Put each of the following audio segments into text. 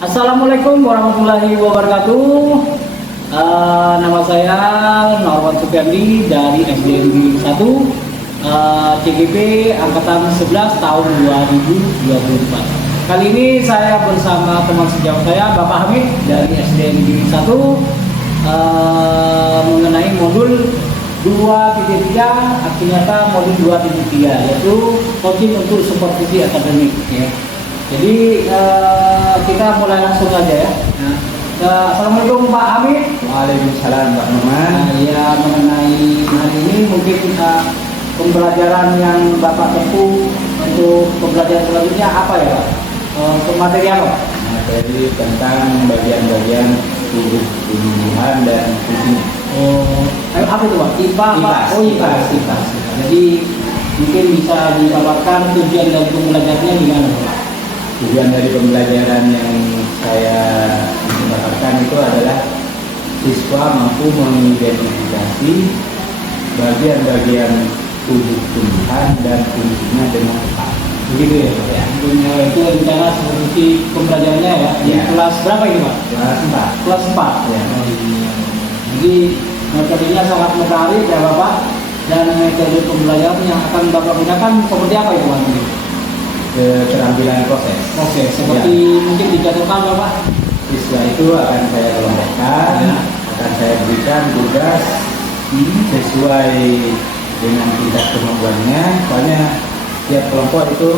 Assalamualaikum warahmatullahi wabarakatuh. Nama saya Norman Supiandi dari SDNB 1 CGP Angkatan 11 tahun 2024. Kali ini saya bersama teman sejawat saya Bapak Hamid dari SDNB 1 mengenai modul 2.3 arti nyata modul 2.3 yaitu coaching untuk supervisi akademik ya. Jadi kita mulai langsung aja ya. Assalamualaikum Pak Hamid. Waalaikumsalam Pak Norman. Ya, mengenai hari ini mungkin pembelajaran yang Bapak tempuh untuk pembelajaran selanjutnya apa ya Pak? Untuk materi apa? Materi tentang bagian-bagian tubuh tumbuhan dan fungsinya. Apa itu Pak? IPA Pak? IPAS. Jadi mungkin bisa dipaparkan tujuan dari pembelajarannya gimana Pak? Tujuan dari pembelajaran yang saya dapatkan itu adalah siswa mampu mengidentifikasi bagian-bagian tubuh tumbuhan dan fungsinya dengan tepat. Begitu ya Pak ya? Itu rencana seperti pembelajarannya ya? Di kelas berapa ini Pak? Kelas 4. Kelas 4 ya. Jadi materinya sangat menarik ya Bapak, dan metode pembelajaran yang akan Bapak gunakan seperti apa itu Pak? Keterampilan proses. Oke, seperti mungkin dijatuhkan Bapak. Siswa itu akan saya kelompokkan, akan saya berikan tugas sesuai dengan tingkat kemampuannya. Soalnya tiap kelompok itu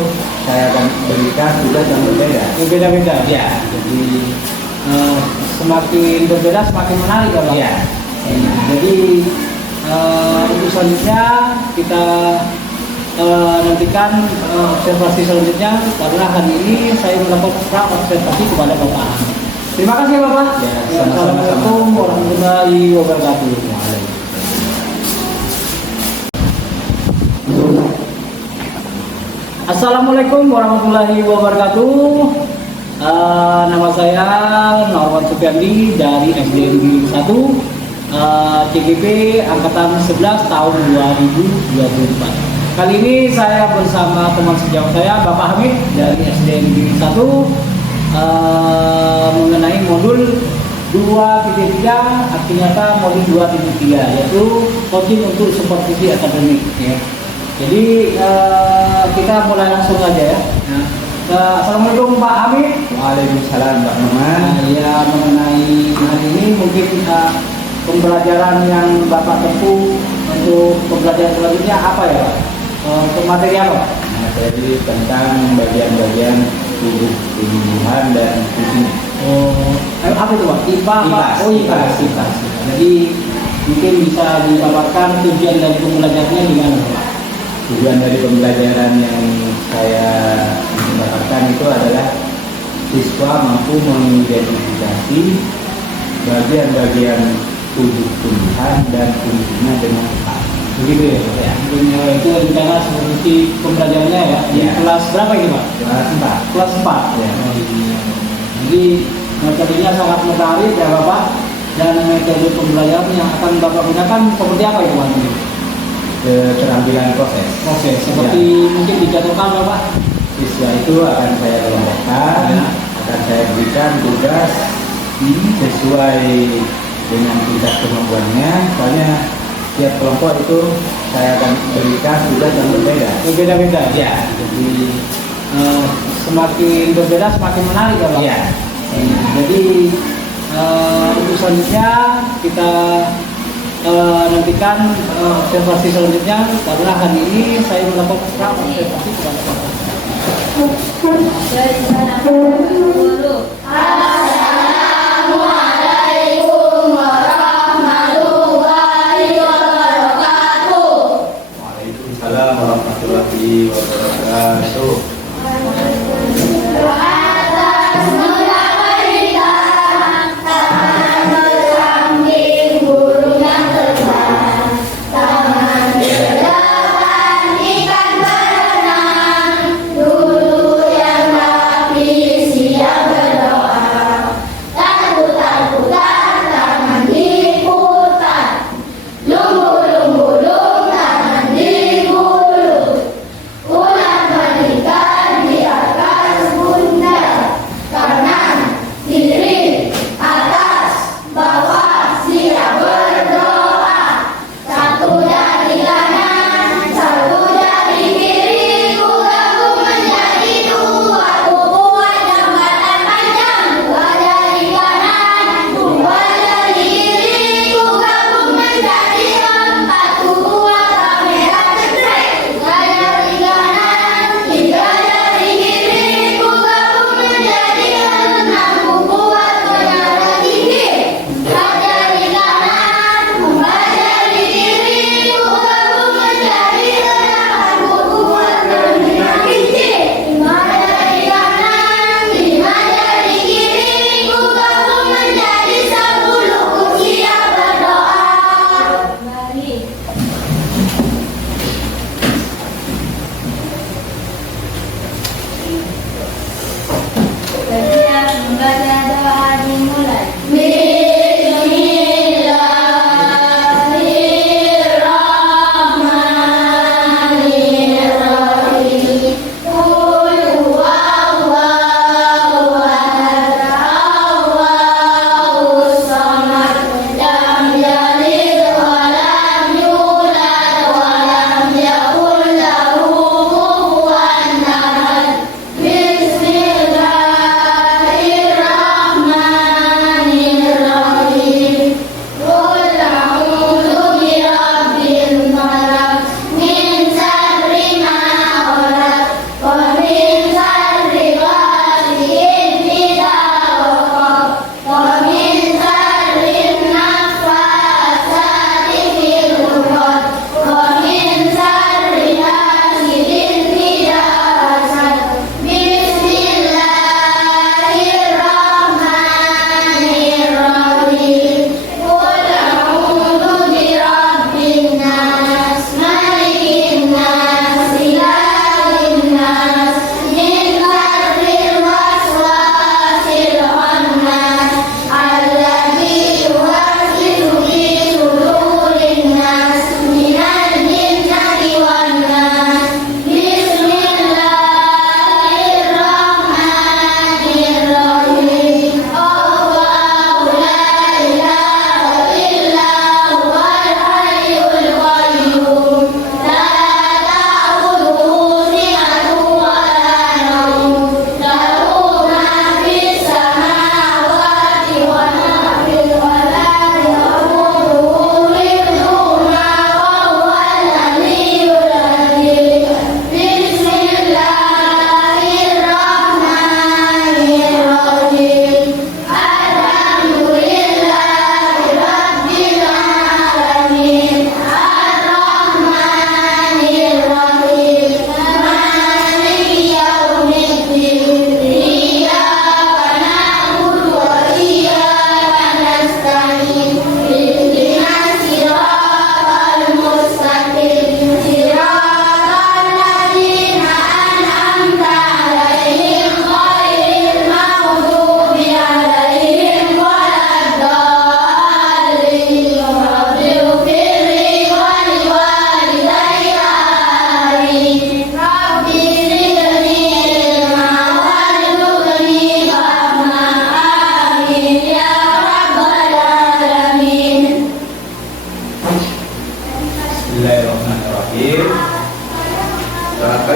saya akan berikan tugas yang berbeda. Berbeda-beda. Ya. Jadi semakin berbeda semakin menarik ya Pak. Iya. Jadi untuk selanjutnya kita nantikan observasi selanjutnya, karena hari ini saya melakukan observasi kepada Bapak. Terima kasih Bapak. Ya, Assalamualaikum warahmatullahi wabarakatuh. Assalamualaikum warahmatullahi wabarakatuh. Nama saya Norman Supiandi dari SDNB 1 CGP Angkatan 11 tahun 2024. Kali ini saya bersama teman sejawat saya Bapak Hamid dari SDNB 1 mengenai modul 2.3 arti nyata modul 2.3 yaitu coaching untuk supervisi akademik ya. Jadi kita mulai langsung aja ya. Assalamualaikum Pak Hamid. Waalaikumsalam Pak Norman. Ya, mengenai hari ini mungkin pembelajaran yang Bapak tempuh untuk pembelajaran selanjutnya apa ya Pak? Untuk materi apa? Materi tentang bagian-bagian tubuh tumbuhan dan fungsinya. Apa itu Pak? IPA Pak? IPAS. Jadi mungkin bisa dipaparkan tujuan dari pembelajarannya gimana Pak? Tujuan dari pembelajaran yang saya dapatkan itu adalah siswa mampu mengidentifikasi bagian-bagian tubuh tumbuhan dan fungsinya dengan tepat. Begitu ya Pak ya? Itu rencana seperti pembelajarannya ya? Di kelas berapa ini Pak? Kelas 4. Kelas 4 ya. Jadi materinya sangat menarik ya Bapak, dan metode pembelajaran yang akan Bapak gunakan seperti apa itu Pak? Keterampilan proses. Oke, seperti mungkin dijatuhkan Bapak. Siswa itu akan saya kelompokkan, akan saya berikan tugas sesuai dengan tingkat kemampuannya. Soalnya tiap kelompok itu saya akan berikan tugas yang berbeda. Berbeda-beda. Ya. Jadi semakin berbeda semakin menarik ya Pak. Iya. Jadi untuk selanjutnya kita nantikan observasi selanjutnya, karena hari ini saya melakukan observasi kepada Bapak. Assalamualaikum warahmatullahi wabarakatuh. Waalaikumsalam warahmatullahi wabarakatuh. Dulu yang rapi siap berdoa.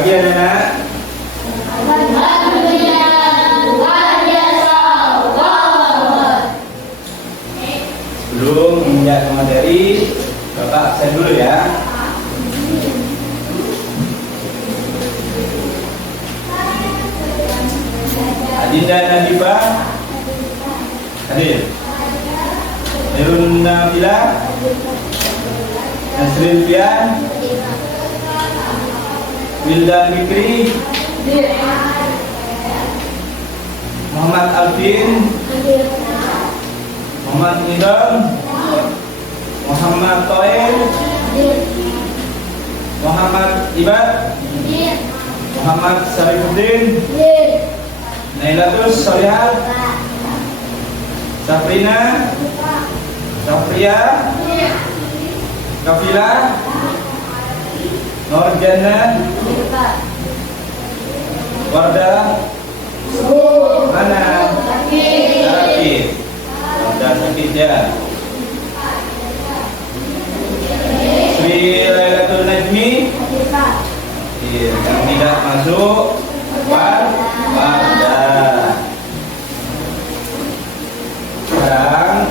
Pagi anak-anak. Sebelum menginjak ke materi, Bapak absen dulu ya. Adinda Nadifa hadir. Nurun Nabila, Nasrin Fian, Wildan Fikri, Muhammad Alvin, Muhammad Nidam, Muhammad Toel, Muhammad Ibad, Muhammad Sarifuddin, Nailatus Solihat, Safrina, Safria, Kafila, Norjana, Warda, mana? Sakit. Warda sakit ya. Sri Lailatul Najmi, yang tidak masuk, Warda. Sekarang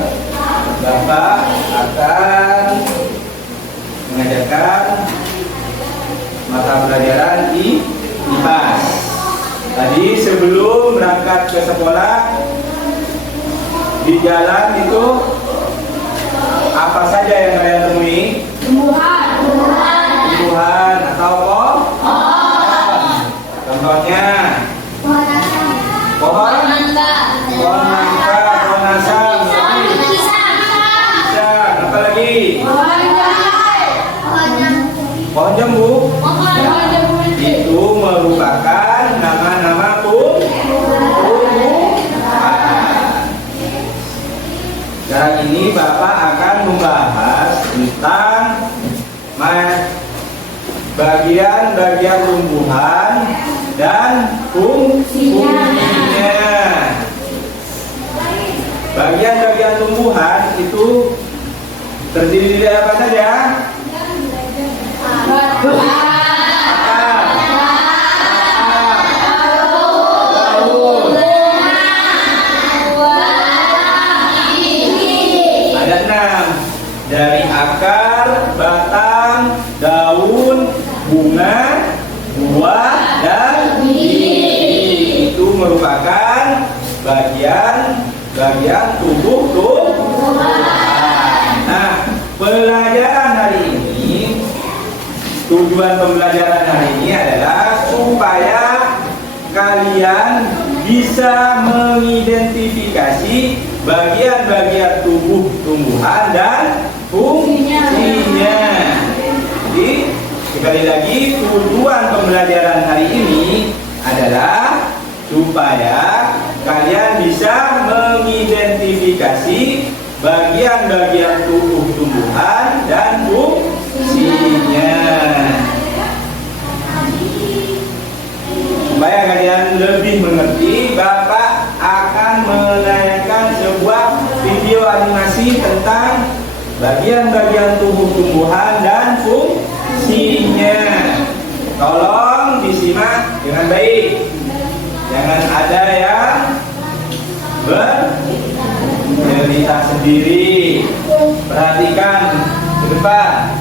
Bapak akan mengajarkan mata pelajaran IPAS. Tadi sebelum berangkat ke sekolah di jalan itu apa saja yang kalian temui? Tumbuhan atau pohon? Contohnya pohon nangka, pohon asam, pisang, apa lagi? Pohon jambu. Itu merupakan nama-nama tumbuhan. Sekarang ini Bapak akan membahas tentang bagian-bagian tumbuhan dan fungsinya. Bagian-bagian tumbuhan itu terdiri dari apa saja? Ada 6. Dari akar, batang, daun, bunga, buah, dan biji. Itu merupakan bagian tubuh tumbuhan. Nah, pelajaran hari ini, tujuan pembelajaran hari ini adalah supaya kalian bisa mengidentifikasi bagian-bagian tubuh tumbuhan dan fungsinya. Jadi sekali lagi tujuan pembelajaran hari ini adalah supaya kalian bisa mengidentifikasi bagian-bagian tubuh tumbuhan dan fungsinya. Supaya kalian lebih mengerti, Bapak akan menayangkan sebuah video animasi tentang bagian-bagian tubuh tumbuhan dan fungsinya. Tolong disimak dengan baik. Jangan ada yang bercerita sendiri. Perhatikan ke depan.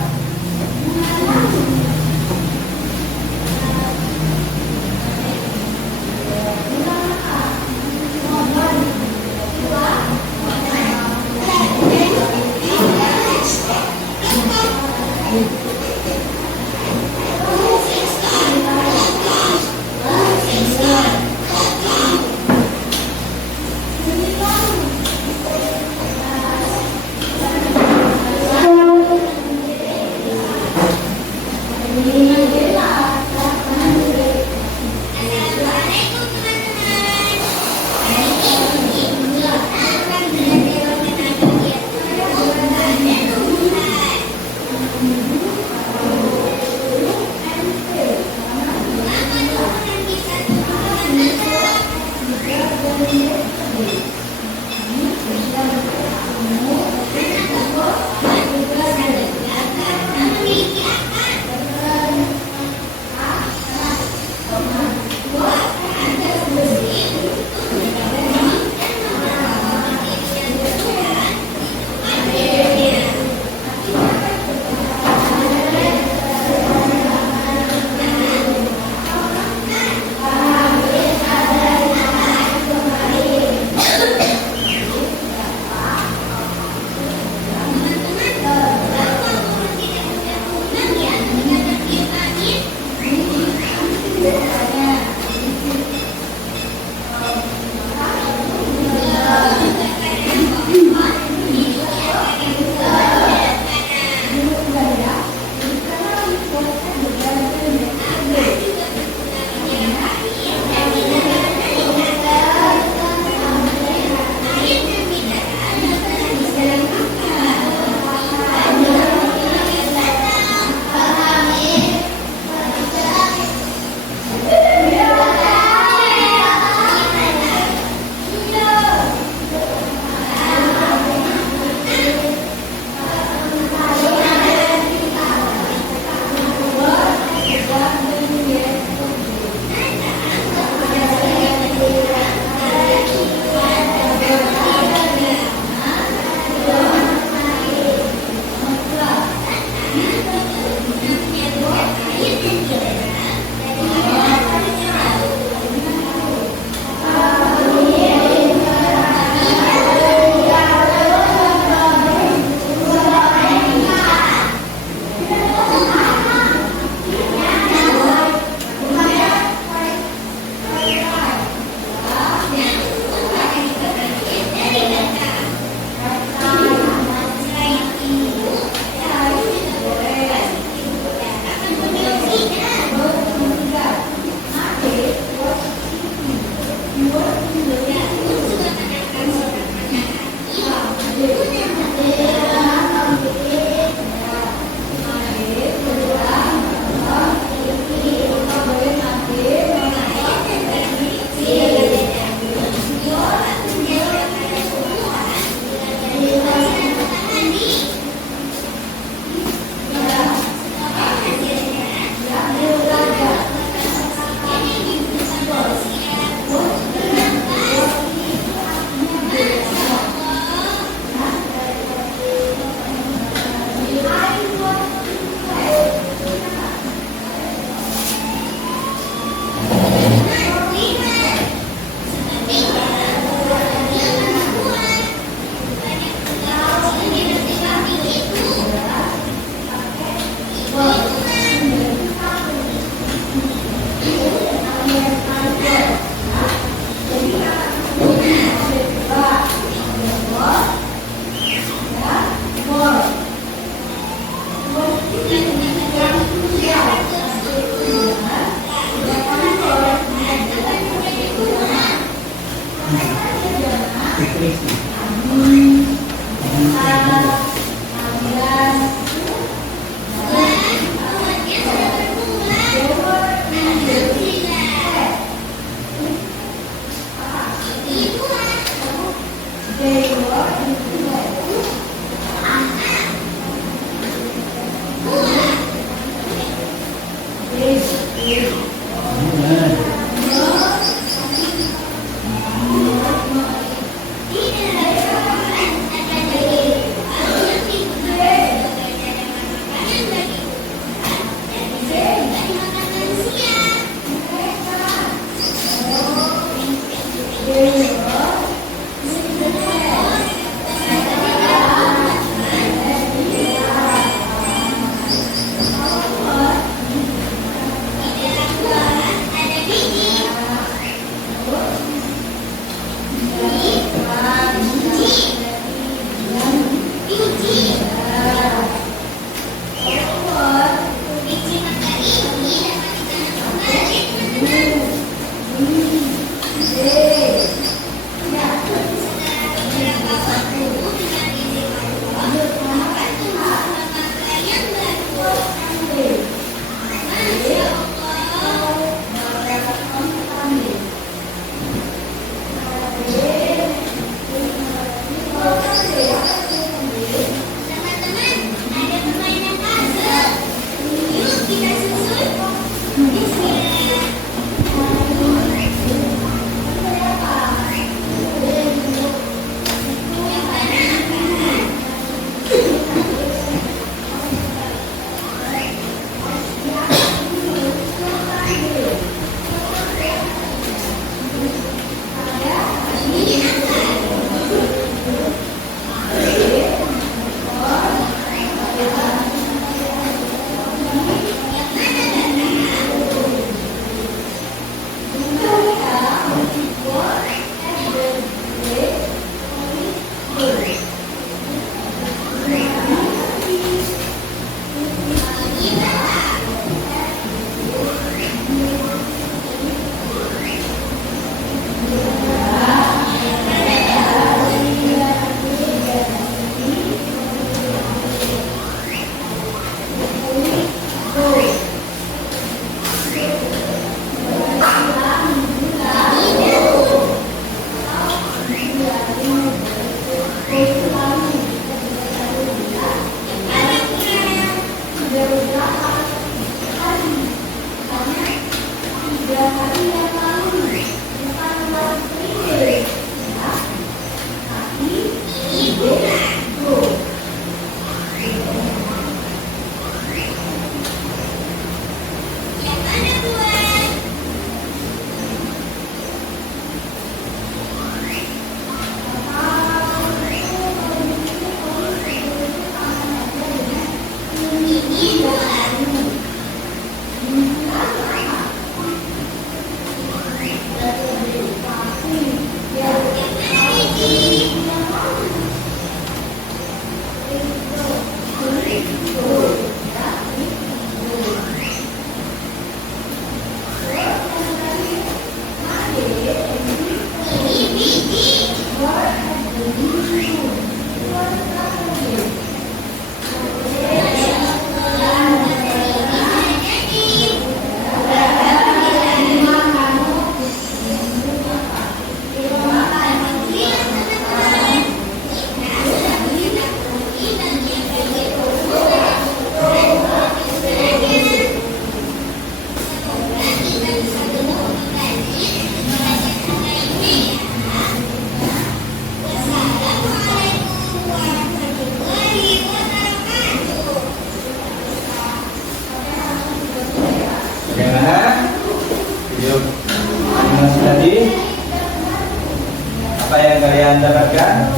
mendapatkan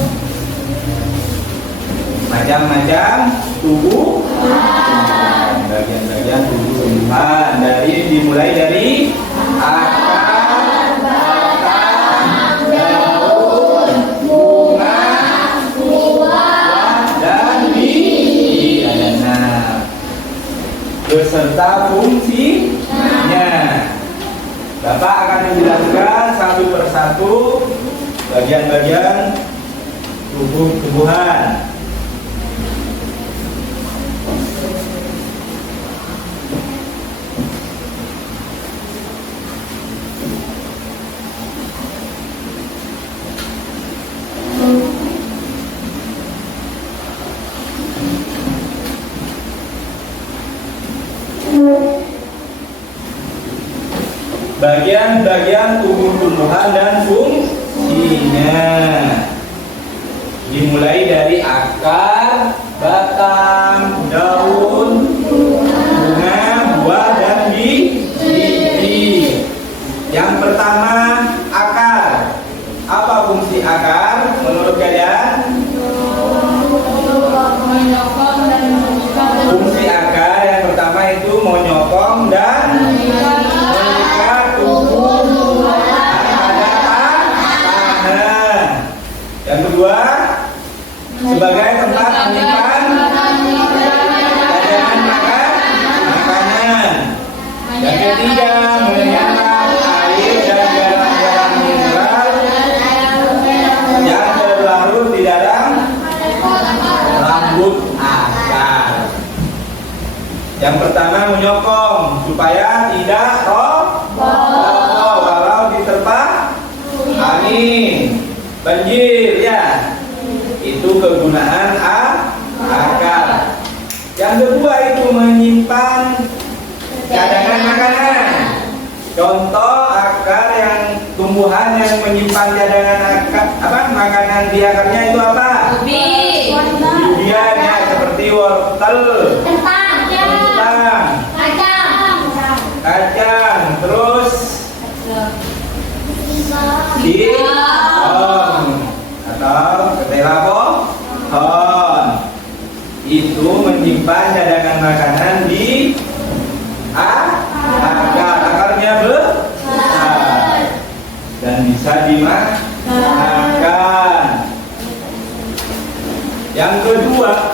macam-macam bagian-bagian tumbuhan dimulai dari akar, batang, daun, bunga, buah, dan bijinya beserta fungsinya. Bapak akan menjelaskan satu persatu bagian-bagian tumbuhan. Bagian-bagian tumbuh-tumbuhan dan fungsinya dimulai dari akar, batang, daun, bunga, buah, dan biji. Yang pertama, akar. Apa fungsi akar menurut kalian? Fungsi akar yang pertama itu menyokong dan yang kedua, sebagai tempat menyimpan cadangan makanan. Yang ketiga, menyimpan air dan garam-garam mineral yang berlarut di dalam rambut akar. Yang pertama, menyokong supaya tidak roboh walau diterpa angin, banjir, ya. Itu kegunaan akar. Yang kedua itu menyimpan cadangan makanan. Contoh akar yang tumbuhan yang menyimpan cadangan makanan di akarnya itu apa? Durian, ya, seperti wortel, kentang, kacang, terus atau ketela pohon. Itu menyimpan cadangan makanan di akar. Akarnya besar dan bisa dimakan. Yang kedua,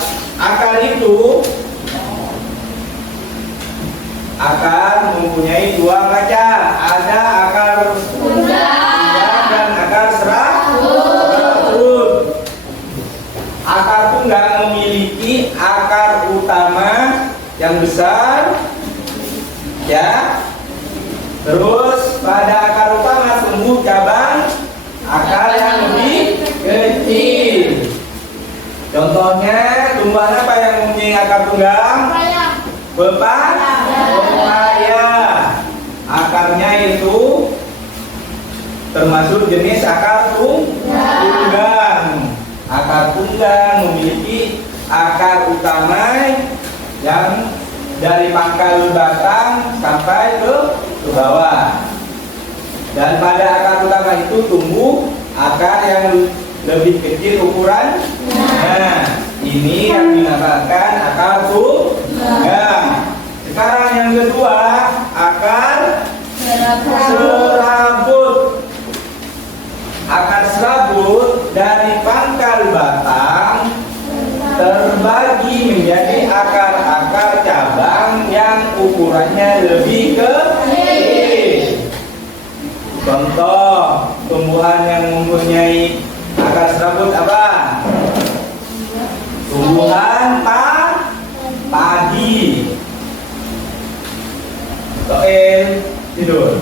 akar mempunyai dua macam. Ada akar tunggang dan akar serabut. Akar tunggang memiliki akar utama yang besar, ya. Terus pada akar utama tumbuh cabang akar yang lebih kecil. Contohnya tumbuhan apa yang mempunyai akar tunggang? Pepaya. Akarnya itu termasuk jenis akar tunggang. Akar tunggang memiliki akar utama yang dari pangkal batang sampai ke bawah. Dan pada akar utama itu tumbuh akar yang lebih kecil ukuran. Nah, ini yang dinamakan akar tunggang. Sekarang yang kedua, akar serabut. Akar serabut dari pangkal batang terbagi menjadi akar-akar cabang yang ukurannya lebih kecil. Contoh tumbuhan yang mempunyai akar serabut apa? Tumbuhan padi. Soel tidur.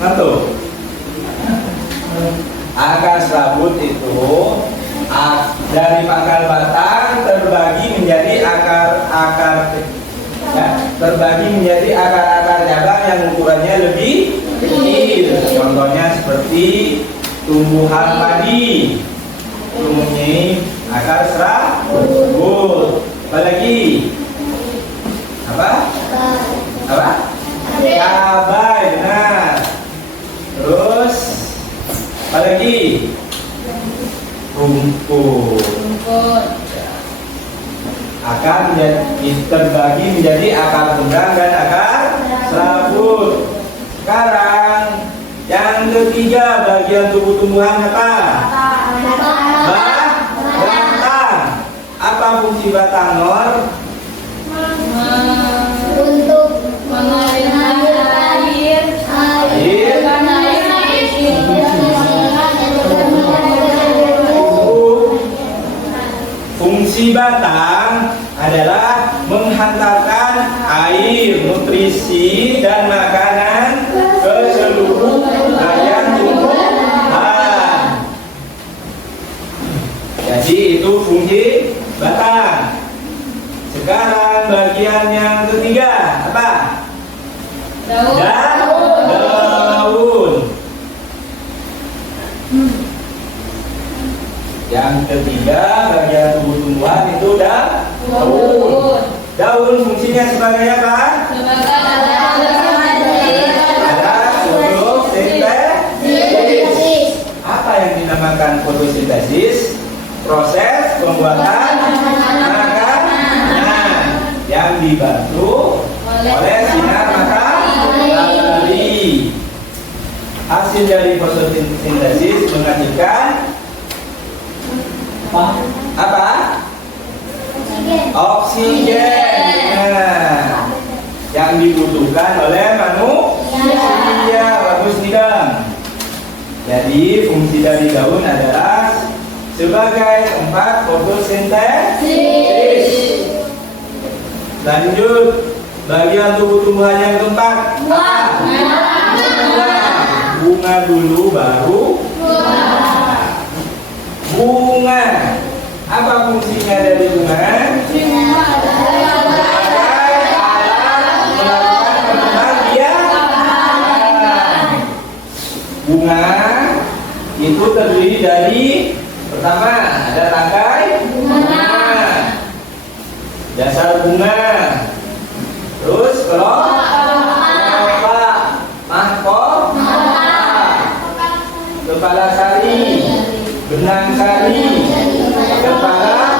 Ngantuk. Akar serabut itu dari pangkal batang terbagi menjadi akar-akar cabang yang ukurannya lebih kecil. Contohnya seperti tumbuhan padi mempunyai akar serabut. Apalagi? Apa? Cabai, benar. Apalagi rumput. Rumput. Akar terbagi menjadi akar tunggang dan akar serabut. Sekarang yang ketiga bagian tubuh tumbuhan apa? Batang. Apa fungsi batang, Nor? Untuk mengalirkan air. Fungsi batang adalah menghantarkan air, nutrisi, dan makanan ke seluruh bagian tumbuhan. Jadi itu fungsi batang. Sekarang bagian yang ketiga apa? Daun. Yang ketiga bagian tubuh tumbuhan itu daun. Daun fungsinya sebagai apa? Adalah fotosintesis. Apa yang dinamakan fotosintesis? Proses pembuatan makanan yang dibantu oleh sinar matahari. Hasil dari fotosintesis menghasilkan apa? Oksigen. Nah, yang dibutuhkan oleh manusia. Bagus nih, Dam. Jadi fungsi dari daun adalah sebagai tempat fotosintesis. Lanjut, bagian tubuh tumbuhan yang keempat. Bunga dulu baru bunga. Apa fungsinya dari bunga? Bunga itu terdiri dari pertama ada tangkai bunga, dasar bunga, terus kelopak, mahkota, kepala sari, benang sari, kepala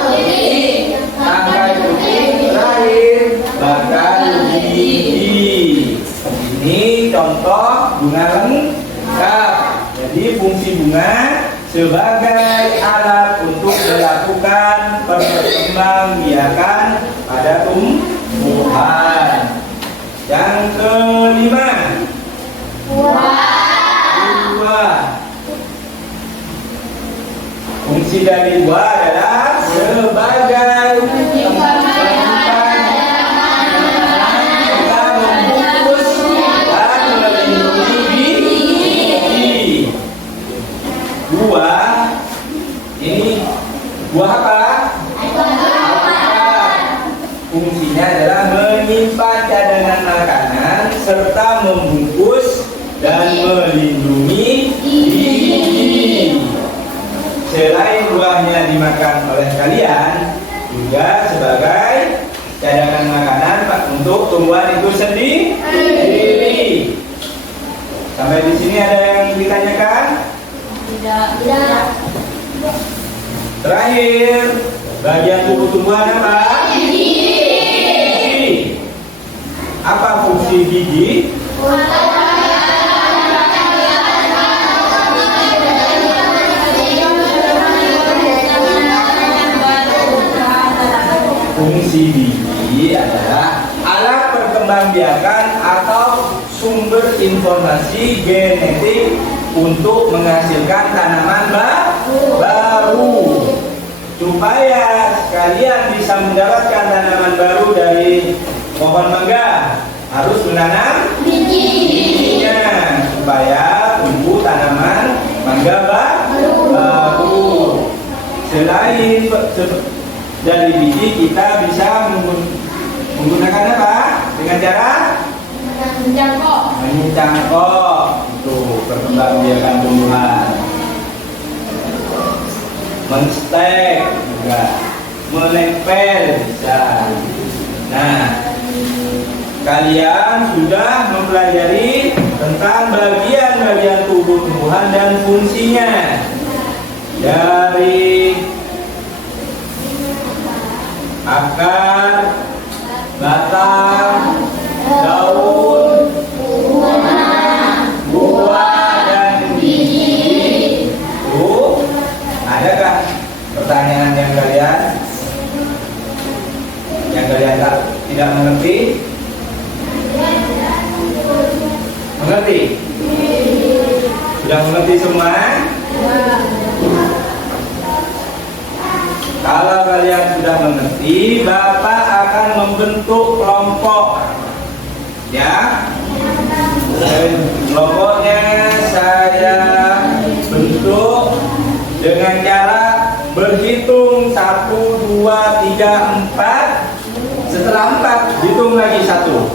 tangkai putih, terakhir bakal gigi. Ini contoh bunga lengkap. Jadi fungsi bunga sebagai alat untuk melakukan perkembangbiakan pada tumbuhan. Yang kelima, buah. Fungsi dari buah adalah sebagai tempat membungkus dan melindungi biji. Buah ini buah apa? Fungsinya adalah menyimpan cadangan makanan serta membungkus dan melindungi biji. Selain buahnya dimakan oleh kalian, juga sebagai cadangan makanan untuk tumbuhan itu sendiri. Sampai di sini ada yang ditanyakan? Tidak. Terakhir, bagian tubuh tumbuhan apa? Gigi. Apa fungsi gigi? Fungsi gigi adalah alat perkembangbiakan atau sumber informasi genetik untuk menghasilkan tanaman baru. Supaya kalian bisa mendapatkan tanaman baru dari pohon mangga, harus menanam bijinya supaya tumbuh tanaman mangga baru. Selain dari biji, kita bisa menggunakan apa? Dengan cara mencangkok untuk perkembangbiakan tumbuhan. Menstek juga, menempel bisa. Nah, kalian sudah mempelajari tentang bagian-bagian tubuh tumbuhan dan fungsinya. Dari akar, batang, daun, buah, dan biji. Tuh, adakah pertanyaan yang kalian tidak mengerti? Mengerti? Sudah mengerti semua? Kalau kalian sudah mengerti, Bapak akan membentuk kelompok. Ya. Dan kelompoknya saya bentuk dengan cara berhitung 1, 2, 3, 4. Setelah 4, hitung lagi 1.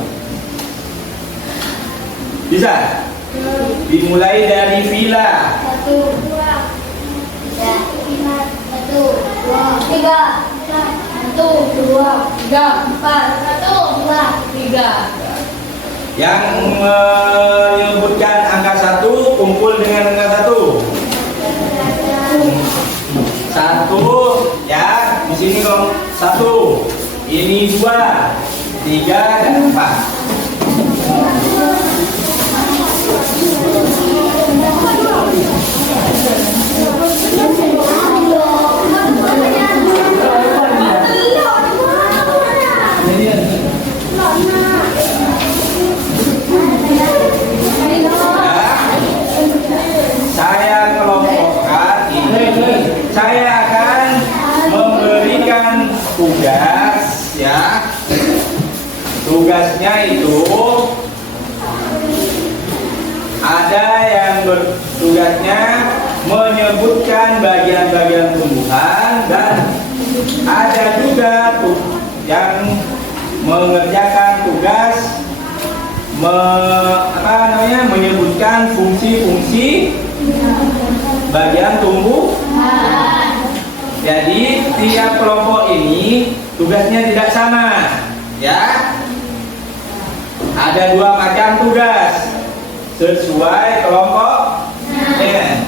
Bisa? Dimulai dari villa. 1, 2, 3, 1, 2, 3, 1, 2, 3, 4, 1, 2, 3. Yang menyebutkan angka 1 kumpul dengan angka 1. 1 ya, di sini dong 1. Ini 2, 3 dan 4. Saya kelompokkan ini. Saya akan memberikan tugas, ya. Tugasnya itu ada yang bertugasnya menyebutkan bagian-bagian tumbuhan, dan ada juga yang mengerjakan tugas menyebutkan fungsi-fungsi bagian tumbuhan. Jadi tiap kelompok ini tugasnya tidak sama, ya. Ada 2 macam tugas sesuai kelompoknya.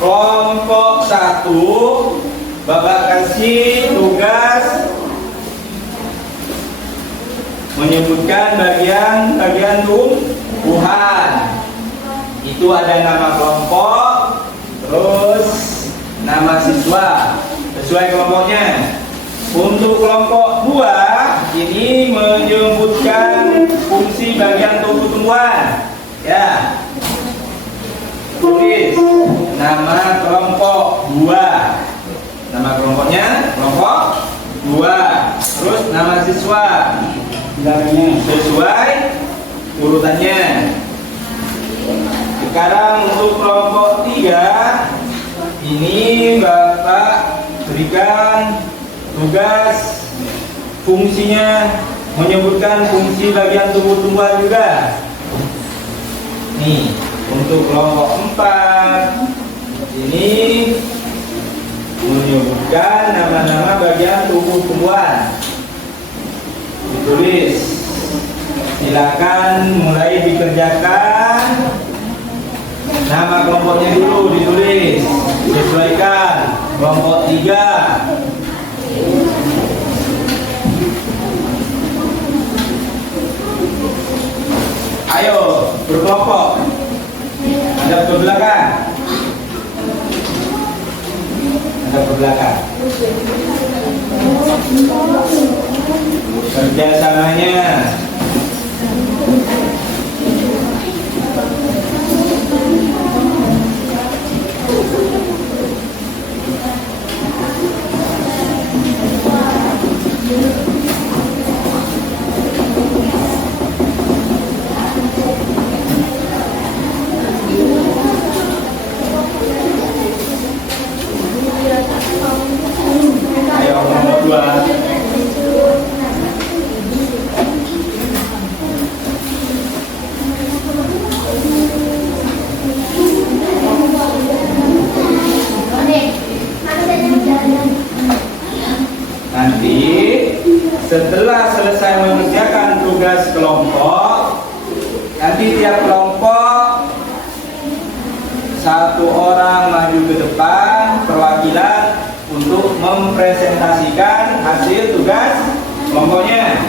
Kelompok 1, Bapak kasih tugas menyebutkan bagian-bagian tumbuhan. Itu ada nama kelompok, terus nama siswa sesuai kelompoknya. Untuk kelompok 2 ini menyebutkan fungsi bagian tubuh tumbuhan. Ya. Tulis nama kelompok 2. Nama kelompoknya kelompok 2. Terus nama siswa sesuai urutannya. Sekarang untuk kelompok 3 ini Bapak berikan tugas fungsinya menyebutkan fungsi bagian tubuh tumbuhan juga. Nih, untuk kelompok 4 ini menyebutkan nama-nama bagian tubuh tumbuhan. Ditulis. Silakan mulai dikerjakan. Nama kelompoknya dulu ditulis. Disesuaikan. Kelompok 3. Ayo berkelompok. Ada ke belakang. Ada ke belakang. Kerjasamanya. Ayo nomor 2. satu orang maju ke depan perwakilan untuk mempresentasikan hasil tugas kelompoknya.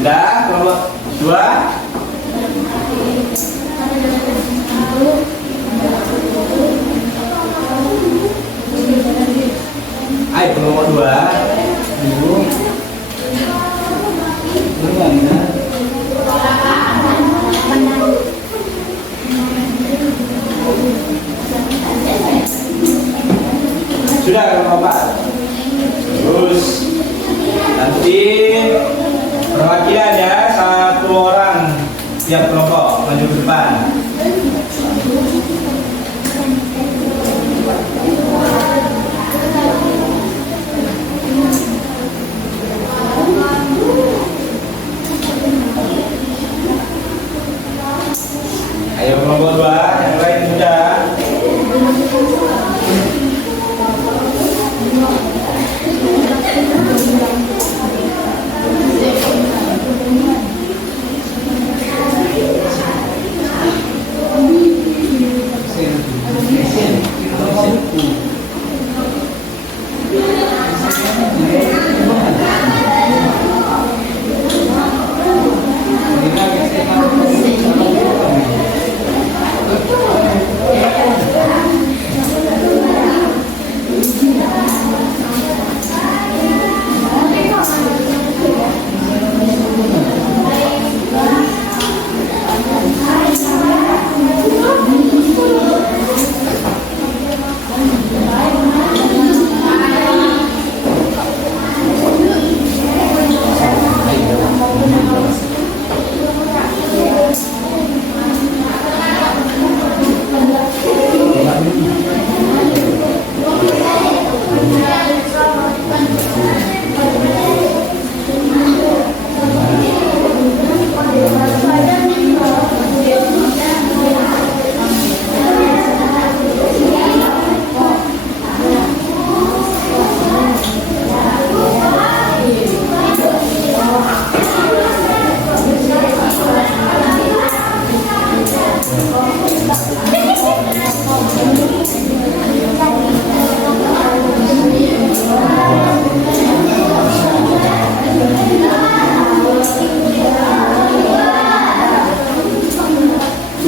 Sudah, kelompok 2. Ayo kelompok 2. Sudah kelompok 4. Terus nanti perwakilan ya, satu orang tiap kelompok maju ke depan. Ayo kelompok 2, yang lain sudah.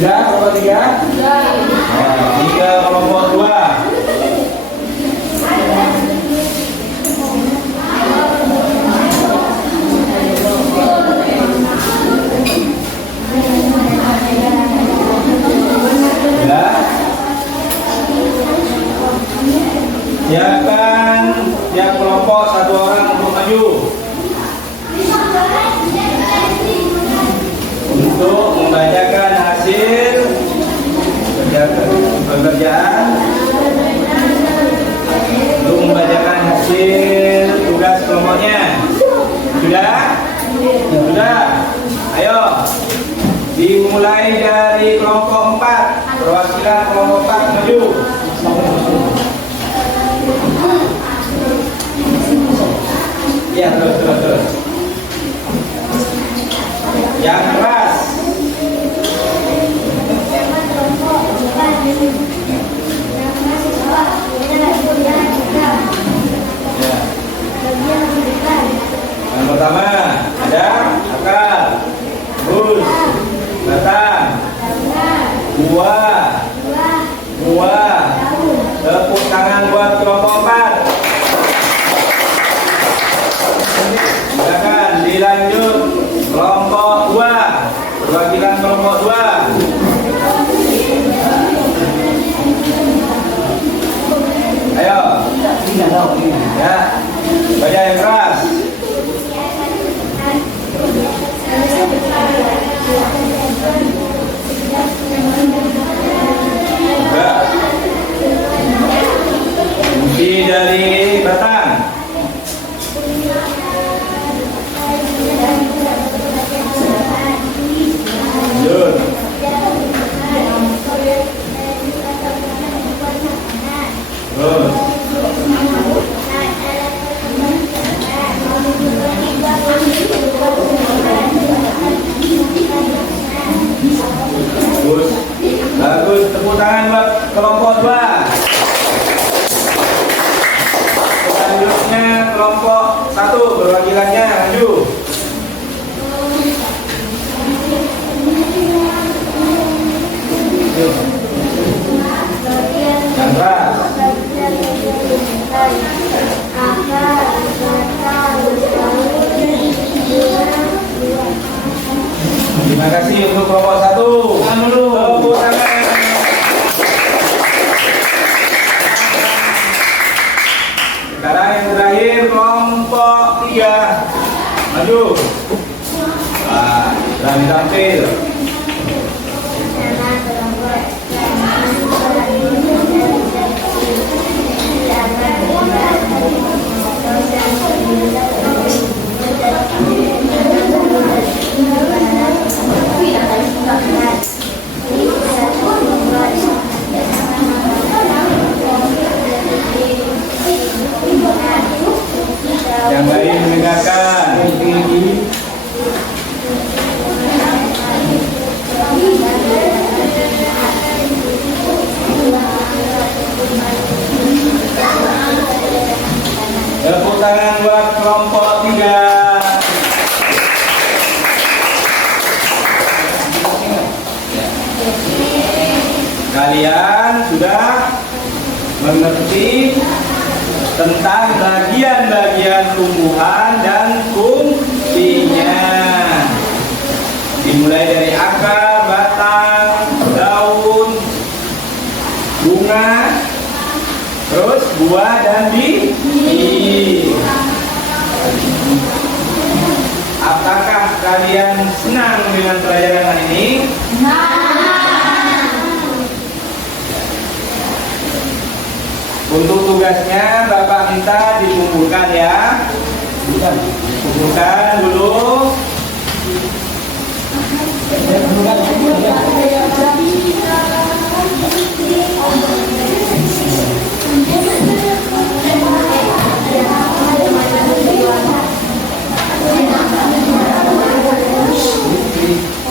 Sudah kelompok 3? Sudah. Tiga kelompok 2. Sudah. Siapkan tiap kelompok satu orang untuk maju untuk membacakan hasil Dimulai dari kelompok 4. Perwakilan kelompok 4 maju. Ya, terus. Yang keras. Ya. Yang pertama ada akar, bus, batang, buah. Tepuk tangan buat kelompok 4. Silakan dilanjut kelompok 2. Perwakilan kelompok 2. Ayo. Ya. Baca yang keras. Enggak. Kunci dari batang. Lanjut. Terus. Bagus, tepuk tangan buat kelompok 2. Selanjutnya kelompok 1, perwakilannya maju. Chandra. Terima kasih untuk kelompok 1. Tepuk tangan. Sekarang yang terakhir kelompok 3. Maju. Berani tampil. Yang lain mendengarkan. Tepuk tangan buat kelompok 3. Kalian sudah mengerti tentang bagian-bagian tumbuhan dan fungsinya. Dimulai dari akar, batang, daun, bunga, terus buah dan biji. Apakah kalian senang dengan pelajaran hari ini? Untuk tugasnya Bapak minta dikumpulkan ya. Kumpulkan dulu.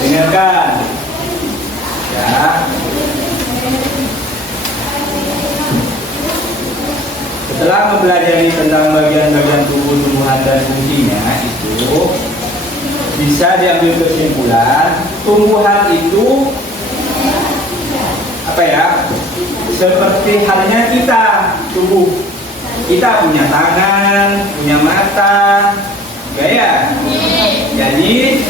Dengarkan. Ya. Setelah mempelajari tentang bagian-bagian tubuh tumbuhan dan fungsinya itu bisa diambil kesimpulan tumbuhan itu apa ya? Seperti halnya kita, tubuh. Kita punya tangan, punya mata, ya. Jadi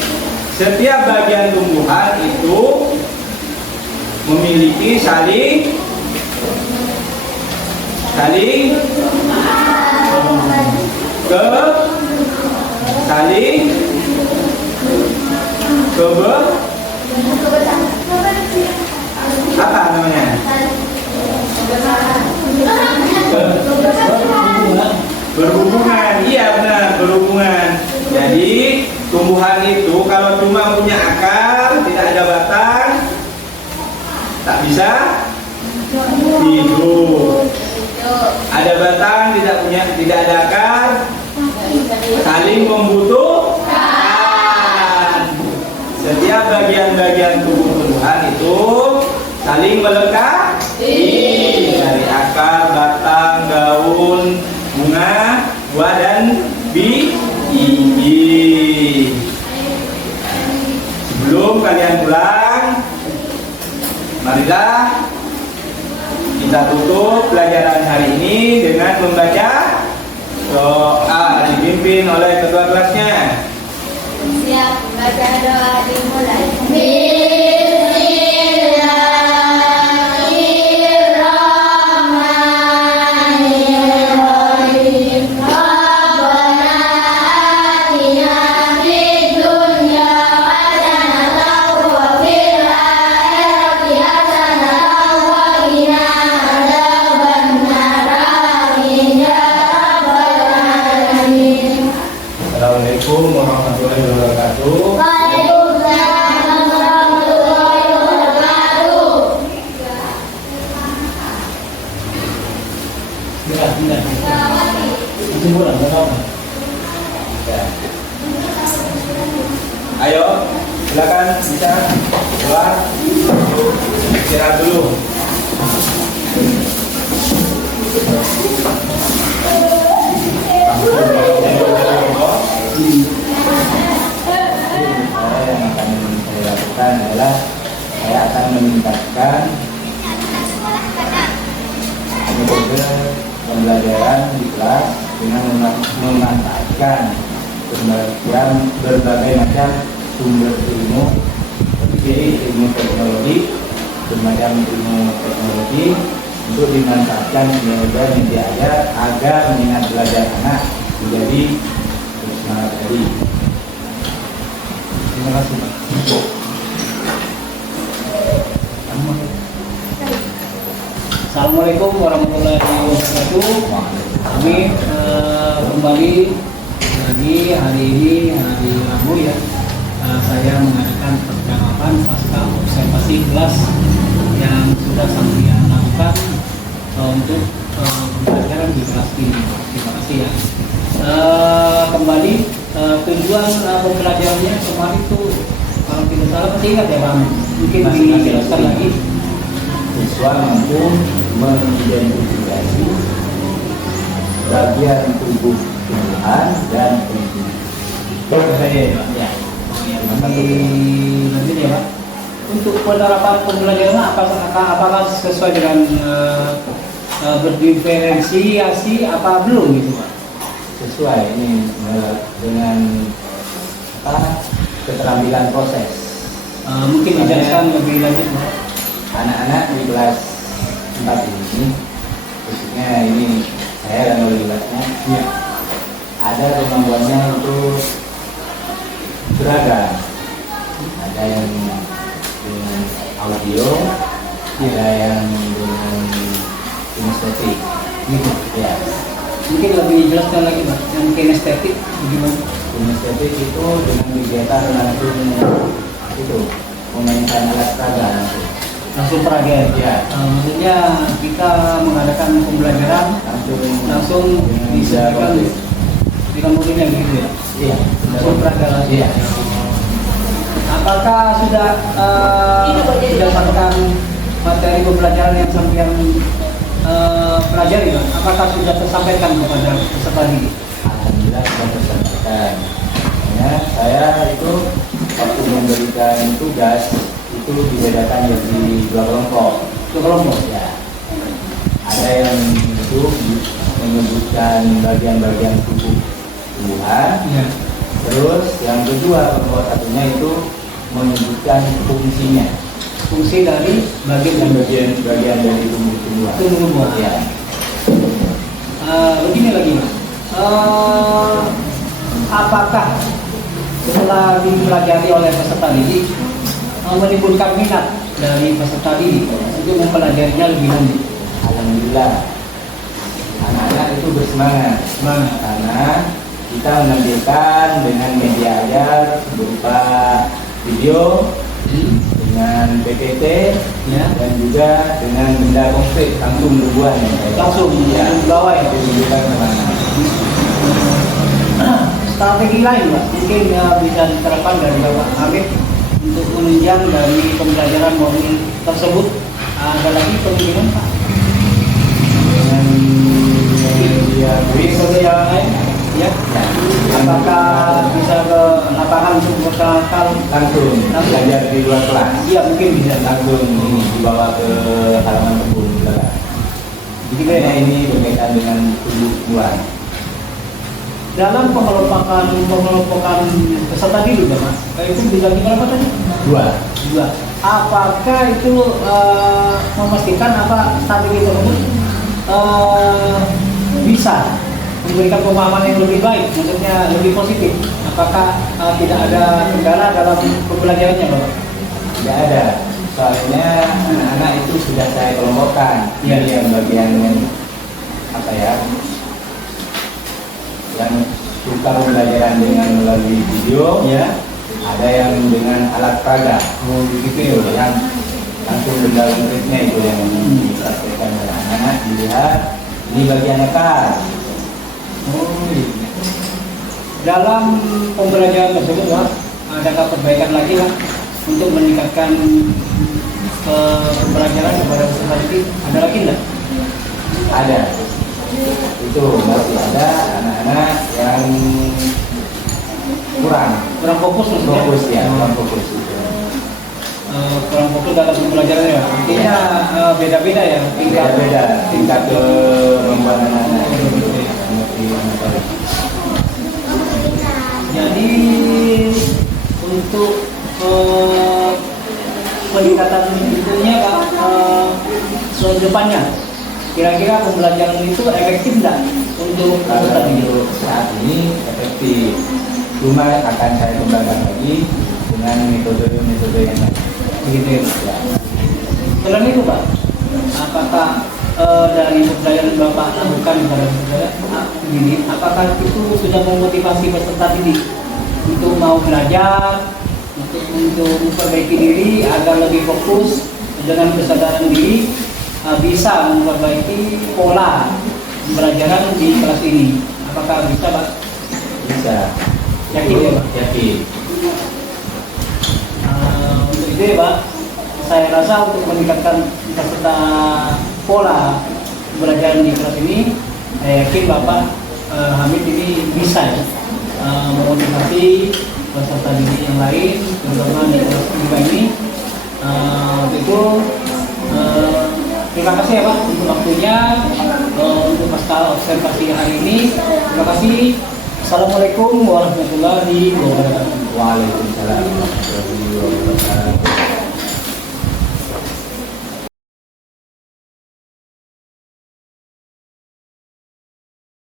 setiap bagian tumbuhan itu memiliki saling apa namanya? Berhubungan, iya benar, berhubungan. Jadi tumbuhan itu kalau cuma punya akar, tidak ada batang, Tak bisa hidup. Ada batang, tidak ada akar, saling membutuhkan. Setiap bagian-bagian tubuh tumbuhan itu saling melengkapi. Dari akar, batang, daun, bunga, buah dan biji. Sebelum kalian pulang, marilah kita tutup pelajaran hari ini dengan membaca doa dipimpin oleh ketua kelasnya. Siap, baca doa dimulai. Assalamualaikum warahmatullahi wabarakatuh. Waalaikumsalam warahmatullahi wabarakatuh. Ayo, silakan bisa keluar. Istirahat dulu. Yang akan saya lakukan adalah saya akan meningkatkan metode pembelajaran di kelas dengan memanfaatkan berbagai macam sumber ilmu seperti ilmu teknologi, bermacam ilmu teknologi untuk dimanfaatkan media ajar agar minat belajar anak menjadi semangat tadi. Terima kasih, Pak. Assalamualaikum warahmatullahi wabarakatuh. Kami kembali lagi hari ini, hari Rabu ya. Saya mengadakan percakapan pasca observasi kelas yang sudah saya lakukan untuk pembelajaran di kelas ini. Terima kasih ya. Kembali tujuan pembelajarannya kemarin itu kalau tidak salah masih ingat ya Bang? Mungkin dijelaskan lagi. Siswa mampu mengidentifikasi bagian tubuh tumbuhan dan tumbuhan. Ya. Lanjut ya Pak. Untuk penerapan pembelajaran apakah sesuai dengan berdiferensiasi apa belum gitu Pak? Sesuai ini dengan keterampilan proses. Mungkin dijelaskan lebih lanjut Pak. Anak-anak di kelas 4 ini, khususnya ini saya dan wali kelasnya, Ya. ada kemampuannya itu beragam. Ada yang dengan audio, ada yang dengan kinestetik. Gitu. Ya, Mungkin lebih dijelaskan lagi Pak, yang kinestetik bagaimana? kinestetik itu dengan kegiatan langsung itu memainkan alat peraga Langsung peraga Ya. Maksudnya kita mengadakan pembelajaran langsung disampaikan dengan mudahnya gitu ya? Iya. Langsung peraga langsung. Iya. Apakah sudah berdasarkan materi pembelajaran yang sampai pelajari Pak? Apakah sudah tersampaikan kepada peserta didik? Alhamdulillah sudah tersampaikan. Ya, saya itu waktu memberikan tugas itu dibedakan jadi 2 kelompok. Dua kelompok. Ya. Ada yang itu menyebutkan bagian-bagian tubuh tumbuhan. Ya. Terus yang kedua kelompok satunya itu menyebutkan fungsinya. Fungsi dari Bagian dari tumbuh-tumbuhan. tumbuhan. Ya. Begini lagi Mas. Apakah setelah dipelajari oleh peserta didik menimbulkan minat dari peserta didik untuk mempelajarinya lebih lanjut? Alhamdulillah anak-anak itu bersemangat karena kita menampilkan dengan media ajar berupa video dengan dengan PPT Ya. dan juga dengan benda konkret langsung berbuat Langsung ya bawah ya. ditunjukkan kemana. Strategi lain Pak, mungkin bisa diterapkan dari Bapak Hamid untuk menunjang dari pembelajaran mobil tersebut. Ada lagi kemungkinan Pak? Dengan dia Metode yang lain? Ya. Apakah bisa ke lapangan untuk memperkenalkan? langsung belajar di luar kelas, Iya mungkin bisa. langsung ini dibawa ke halaman kebun belakang. Jadi kayaknya ini berkaitan dengan tumbuhan. Dalam pengelompokan peserta didik Mas, itu dibagi berapa tadi? 2. 2. Apakah itu memastikan apa strategi tersebut bisa memberikan pemahaman yang lebih baik, maksudnya lebih positif? Apakah tidak ada kendala dalam pembelajarannya Bapak? Tidak ada, soalnya anak-anak itu sudah saya kelompokkan. Ya. Ini yang bagian yang apa ya, yang suka pembelajaran dengan melalui video, Ya. ada yang dengan alat peraga. Oh begitu ya. Yang langsung benda konkretnya itu yang dipraktekkan oleh anak-anak, dilihat ini bagian apa. Oh iya. Dalam pembelajaran tersebut Pak, adakah perbaikan lagi Pak untuk meningkatkan pembelajaran kepada peserta didik? Ada lagi enggak? Ada, itu masih ada anak-anak yang kurang Kurang fokus maksudnya? fokus ya, Oh. kurang fokus itu. Kurang fokus dalam pembelajaran ya. Intinya beda-beda ya Beda-beda tingkat kemampuan anak-anak mengerti materi. Jadi untuk peningkatan itunya Pak, sedepannya kira-kira pembelajaran itu efektif enggak untuk peserta Kalau didik? untuk saat ini efektif, cuma akan saya kembangkan lagi dengan metode-metode yang lain. Begitu ya. Selain itu Pak, apakah dari pembelajaran Bapak lakukan pada peserta didik, apakah itu sudah memotivasi peserta didik untuk mau belajar, untuk memperbaiki diri agar lebih fokus dengan kesadaran diri, bisa memperbaiki pola pembelajaran di kelas ini? Apakah bisa Pak? Bisa. Yakin ya Pak? Yakin. Untuk itu ya Pak, saya rasa untuk meningkatkan peserta pola pembelajaran di kelas ini, saya yakin Bapak Hamid ini bisa ya, memotivasi peserta didik yang lain, terutama di kelas 5 ini. Untuk itu, terima kasih ya Pak untuk waktunya, untuk pasca observasi hari ini. Terima kasih. Assalamualaikum warahmatullahi wabarakatuh. Waalaikumsalam warahmatullahi wabarakatuh.